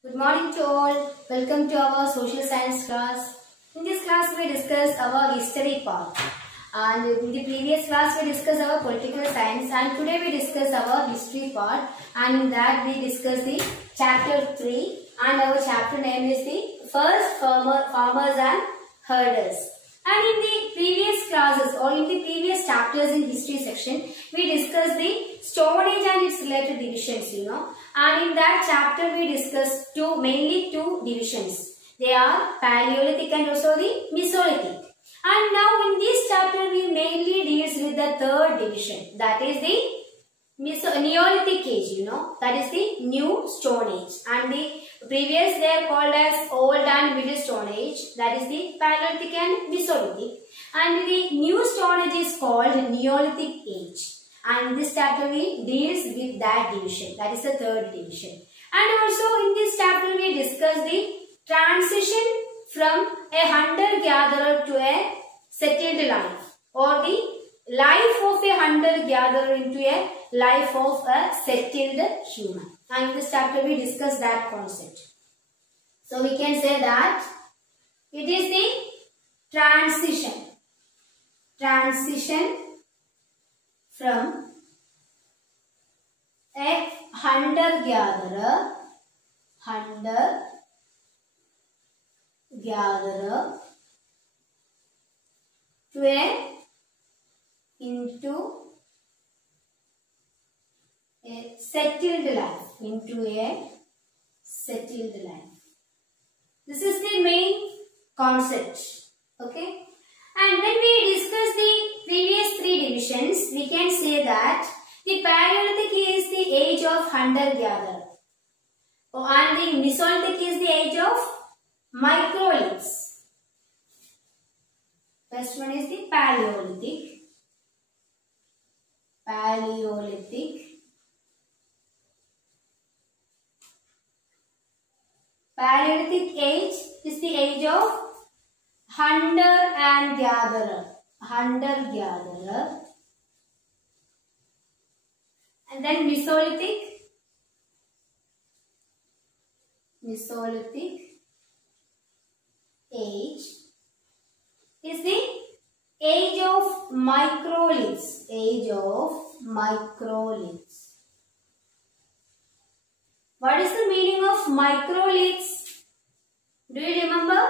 Good morning to all. Welcome to our social science class. In this class we discuss our history part. And in the previous class we discussed our political science, and today we discuss our history part, and in that we discuss the chapter 3, and our chapter name is the first farmers and herders. And in the previous classes or in the previous chapters in history section, we discussed the Stone Age and its related divisions, and in that chapter we discussed mainly two divisions. They are Paleolithic and also the Mesolithic. And now in this chapter we mainly deals with the third division, that is the Neolithic age, that is the New Stone Age, and the previous they are called as Old and Middle Stone Age, that is the Paleolithic and Mesolithic, and the New Stone Age is called Neolithic Age. And in this chapter we deals with that division, that is the third division. And also in this chapter we discuss the transition from a hunter-gatherer to a settled life, or the life of a hunter-gatherer into a life of a settled human. And in this chapter we discuss that concept. So we can say that it is the transition from a hunter-gatherer to into a settled life, This is the main concept. Okay. And when we discuss the previous three divisions, we can say that the Paleolithic is the age of hunter-gatherer, and the Mesolithic is the age of microliths. First one is the Paleolithic. Paleolithic age is the age of hunter and gatherer. And then Mesolithic age is the age of microliths. What is the meaning of microliths? Do you remember?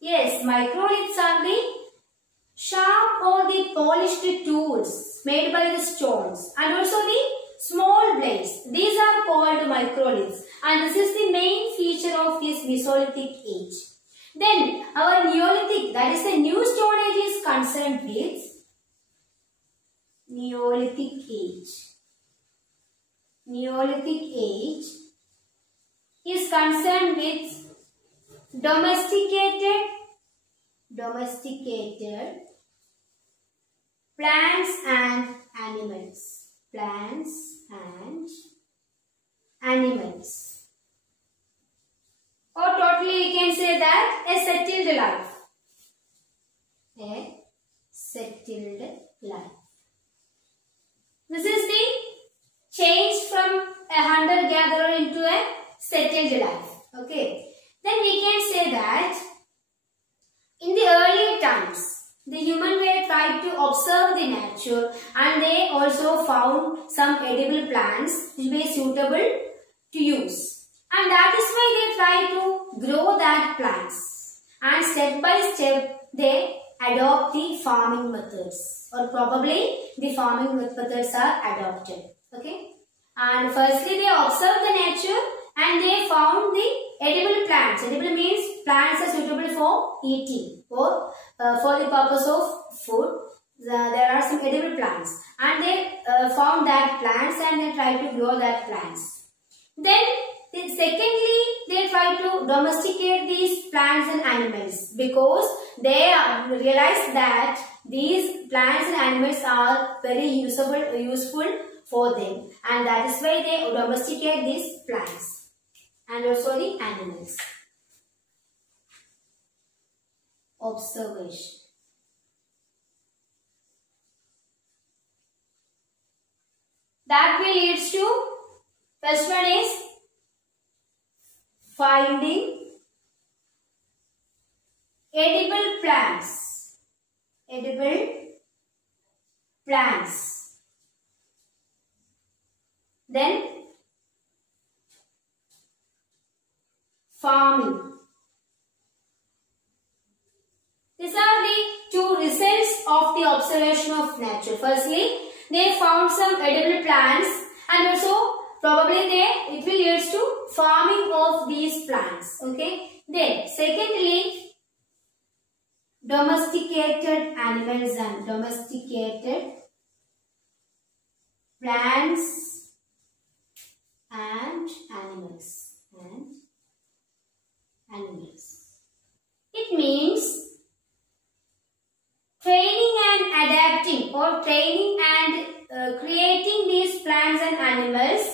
Yes, microliths are the sharp or the polished tools made by the stones, and also the small blades. These are called microliths, and this is the main feature of this Mesolithic age. Then our Neolithic, that is the New Stone Age, is concerned with Neolithic age is concerned with domesticated plants and animals. Or totally we can say that a settled life. This is the change from a hunter-gatherer into a settled life. Okay. Then we can say that in the earlier times, the human were tried to observe the nature, and they also found some edible plants which were suitable to use. And that is why they try to grow that plants. And step by step, they adopt the farming methods. Or probably the farming methods are adopted. Okay. And firstly, they observed the nature and they found the edible plants. Edible means plants are suitable for eating or for the purpose of food. There are some edible plants, and they found that plants and they tried to grow that plants. Then secondly, they try to domesticate these plants and animals, because they realized that these plants and animals are very useful for them, and that is why they domesticate these plants and also the animals. Observation. That will leads to, first one is finding edible plants. Edible plants. Then farming. These are the two results of the observation of nature. Firstly, they found some edible plants, and also probably it will lead to farming of these plants. Okay. Then secondly, domesticated animals and domesticated plants and animals. It means training and adapting, or training and creating these plants and animals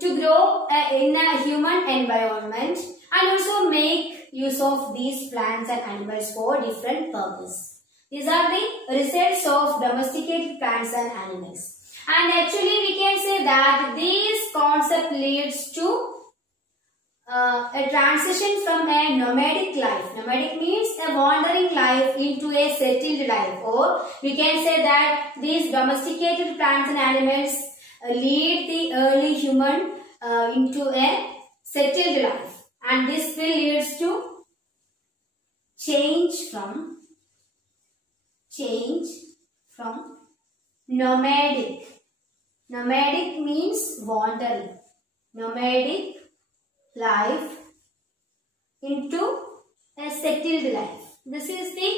to grow in a human environment, and also make use of these plants and animals for different purposes. These are the results of domesticated plants and animals. And actually we can say that this concept leads to a transition from a nomadic life. Nomadic means a wandering life into a settled life, or we can say that these domesticated plants and animals lead the early human into a settled life, and this will leads to change from nomadic. Nomadic means wandering. Nomadic life into a settled life. This is the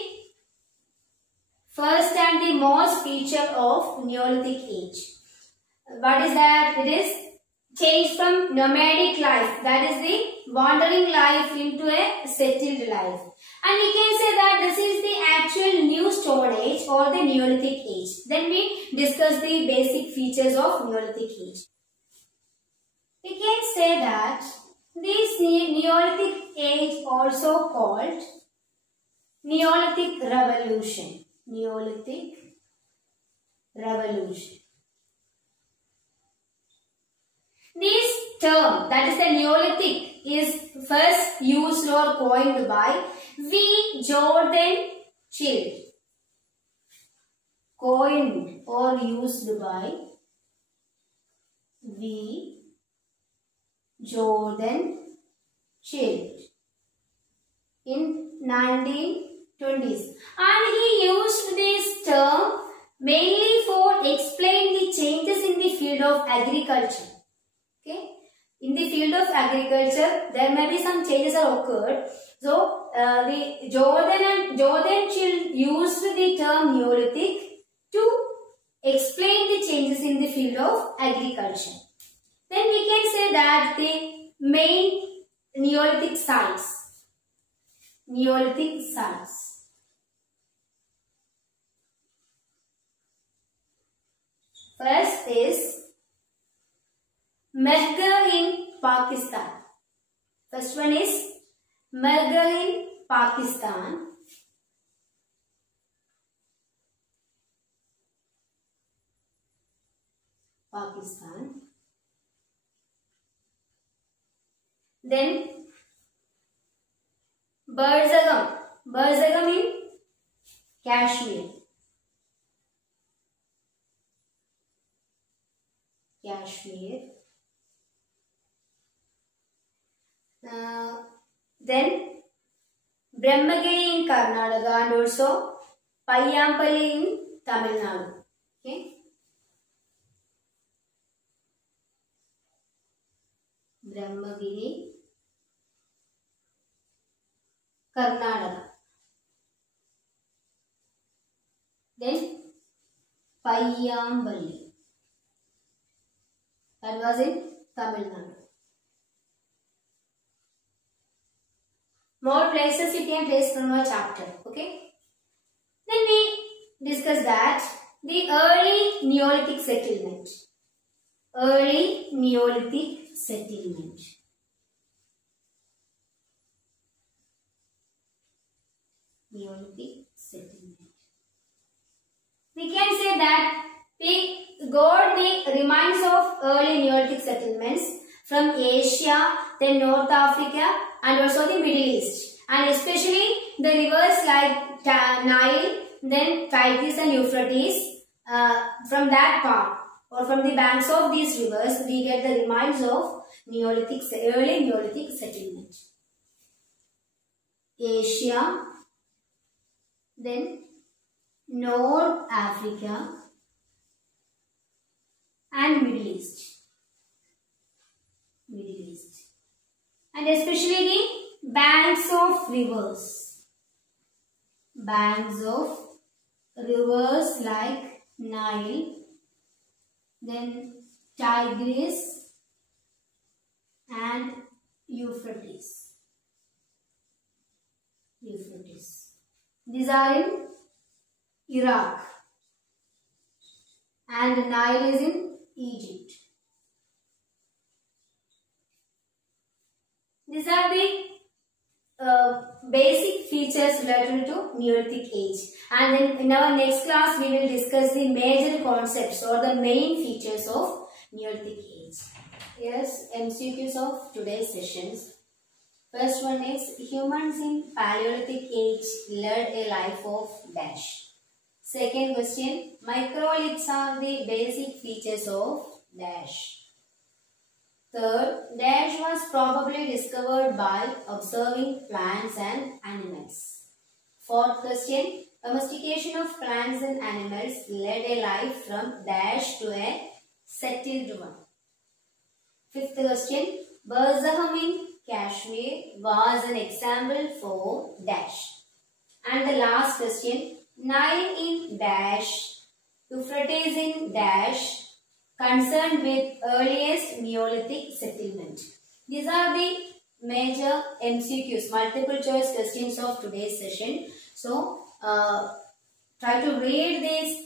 first and the most feature of Neolithic age. What is that? It is change from nomadic life, that is the wandering life, into a settled life. And we can say that this is the actual new Stone Age or the Neolithic age. Then we discuss the basic features of Neolithic age. We can say that this Neolithic age also called Neolithic Revolution. Neolithic Revolution. This term, that is the Neolithic, is first used or coined by V. Jordan Child. Coined or used by V. Jordan Child in 1920s, and he used this term mainly for explain the changes in the field of agriculture. Okay, in the field of agriculture there may be some changes are occurred. So the Jordan Child used the term Neolithic to explain the changes in the field of agriculture. Then we can say that the main Neolithic sites. Neolithic sites. First is Mehrgarh in Pakistan. First one is Mehrgarh in Pakistan. Then Burzagam in Kashmir. Then Brahmagiri in Karnataka, and also Payyampally in Tamil Nadu. Okay. Brahmagiri, Karnataka. Then Payyampally, that was in Tamil Nadu. More places you can place from our chapter. Okay. Then we discuss that the early Neolithic settlement. Early Neolithic settlement. Neolithic settlement. We can say that we got the remains of early Neolithic settlements from Asia, then North Africa, and also the Middle East. And especially the rivers like Nile, then Tigris and Euphrates, from that part or from the banks of these rivers, we get the remains of early Neolithic settlement. Asia, then North Africa and Middle East. And especially the banks of rivers. Banks of rivers like Nile, then Tigris and Euphrates. These are in Iraq, and Nile is in Egypt. These are the basic features related to Neolithic age. And then in our next class we will discuss the major concepts or the main features of Neolithic age. Yes, MCQs of today's sessions. First one is humans in Paleolithic age led a life of dash. Second question, microliths are the basic features of dash. Third, dash was probably discovered by observing plants and animals. Fourth question, domestication of plants and animals led a life from dash to a settled one. Fifth question, Burzahum in Kashmir was an example for dash. And the last question, Nile in dash, Euphrates in dash, concerned with earliest Neolithic settlement. These are the major MCQs, multiple choice questions of today's session. So, try to read this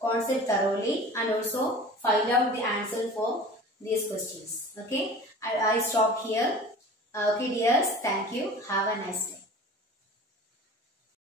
concept thoroughly and also find out the answer for these questions. Okay, I stop here. Okay dears, thank you. Have a nice day.